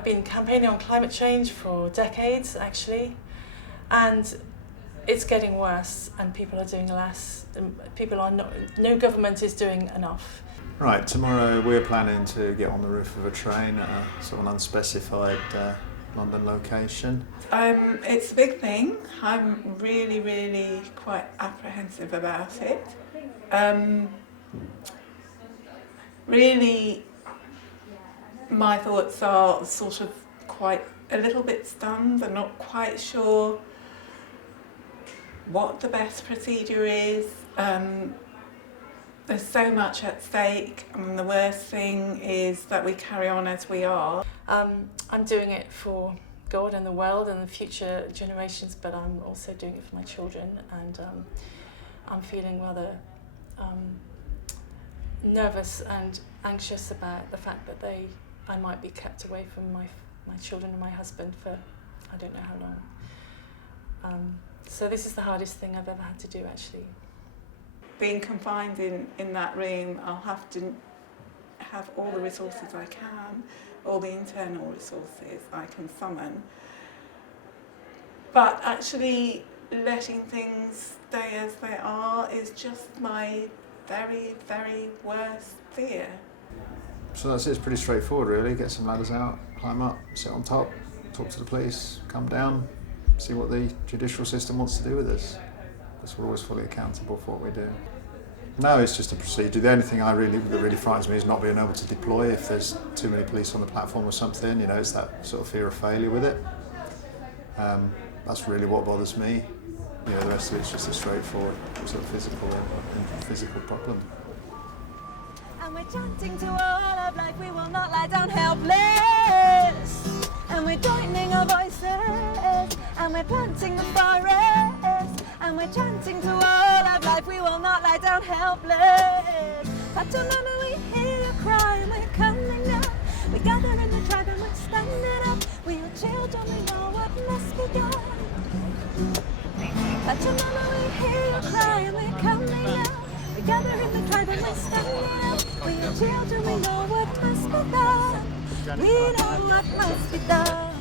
I've been campaigning on climate change for decades, actually, and it's getting worse, and people are doing less. No government is doing enough. Right, tomorrow we're planning to get on the roof of a train at a sort of an unspecified London location. It's a big thing. I'm really quite apprehensive about it. Really, my thoughts are sort of quite a little bit stunned. I'm not quite sure what the best procedure is. There's so much at stake, and the worst thing is that we carry on as we are. I'm doing it for God and the world and the future generations, but I'm also doing it for my children, and I'm feeling rather nervous and anxious about the fact that I might be kept away from my children and my husband for I don't know how long. So this is the hardest thing I've ever had to do, actually. Being confined in that room, I'll have to have all the resources I can, all the internal resources I can summon. But actually letting things stay as they are is just my very worst fear. So that's it, it's pretty straightforward really. Get some ladders out, climb up, sit on top, talk to the police, come down, see what the judicial system wants to do with us. Because we're always fully accountable for what we do. No, it's just a procedure. The only thing that really frightens me is not being able to deploy if there's too many police on the platform or something. You know, it's that sort of fear of failure with it. That's really what bothers me. You know, the rest of it's just a straightforward sort of physical problem. And we're chanting to all of life, we will not lie down helpless. And we're joining our voices, and we're planting the forest. And we're chanting to all of life, we will not lie down helpless. Fatima, we hear you cry, and we're coming up. We gather in the tribe and we're standing up. We are children, we know what must be done. Fatima, we hear you cry, and we're coming up. We gather in the tribe and we're standing up. We are children, we know what must be done. We know what must be done.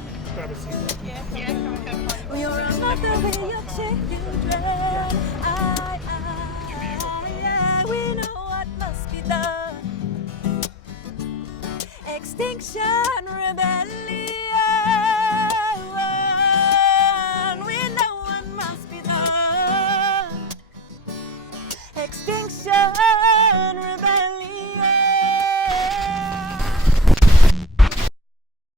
We are a mother, we are children. Yeah, we know what must be done. Extinction Rebellion.